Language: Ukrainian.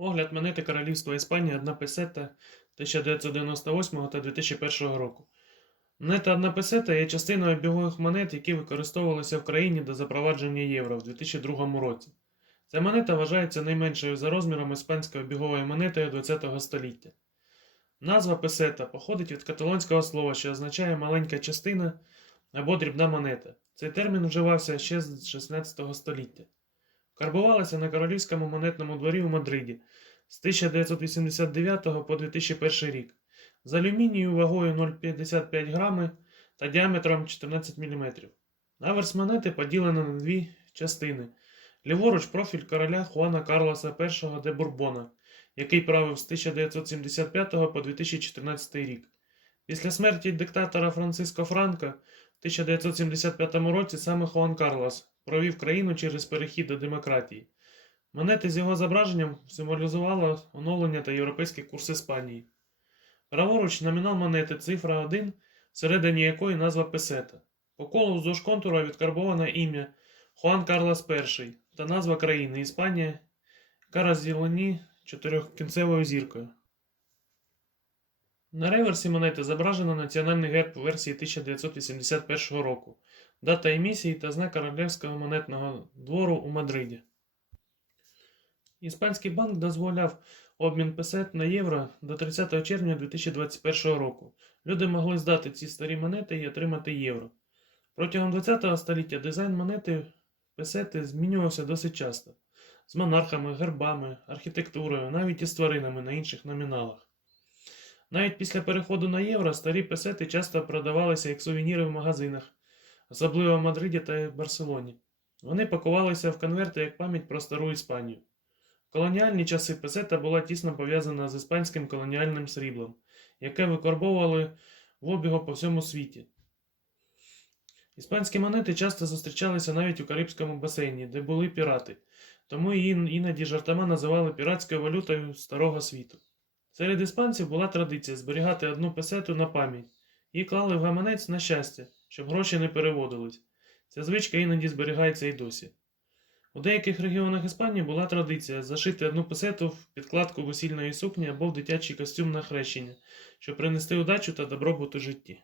Огляд монети Королівства Іспанії 1 песета 1998 та 2001 року. Монета 1 песета є частиною обігових монет, які використовувалися в країні до запровадження євро в 2002 році. Ця монета вважається найменшою за розміром іспанською обіговою монетою ХХ століття. Назва песета походить від каталонського слова, що означає маленька частина або дрібна монета. Цей термін вживався ще з 16 століття. Карбувалася на королівському монетному дворі у Мадриді з 1989 по 2001 рік з алюмінію вагою 0,55 грами та діаметром 14 мм. Наверс монети поділена на дві частини. Ліворуч профіль короля Хуана Карлоса І де Бурбона, який правив з 1975 по 2014 рік. Після смерті диктатора Франциско Франко в 1975 році саме Хуан Карлос провів країну через перехід до демократії. Монети з його зображенням символізували оновлення та європейський курс Іспанії. Праворуч номінал монети цифра 1, всередині якої назва песета. По колу вздовж контура відкарбоване ім'я Хуан Карлос І та назва країни Іспанія, яка розділені чотирьохкінцевою зіркою. На реверсі монети зображено національний герб версії 1981 року, дата емісії та знак Королівського монетного двору у Мадриді. Іспанський банк дозволяв обмін песет на євро до 30 червня 2021 року. Люди могли здати ці старі монети і отримати євро. Протягом 20 століття дизайн монети песети змінювався досить часто з монархами, гербами, архітектурою, навіть із тваринами на інших номіналах. Навіть після переходу на євро старі песети часто продавалися як сувеніри в магазинах, особливо в Мадриді та Барселоні. Вони пакувалися в конверти як пам'ять про стару Іспанію. В колоніальні часи песета була тісно пов'язана з іспанським колоніальним сріблом, яке викорбовували в обігу по всьому світі. Іспанські монети часто зустрічалися навіть у Карибському басейні, де були пірати, тому її іноді жартома називали піратською валютою Старого світу. Серед іспанців була традиція зберігати одну песету на пам'ять. Її клали в гаманець на щастя, щоб гроші не переводились. Ця звичка іноді зберігається і досі. У деяких регіонах Іспанії була традиція зашити одну песету в підкладку весільної сукні або в дитячий костюм на хрещення, щоб принести удачу та добробут у житті.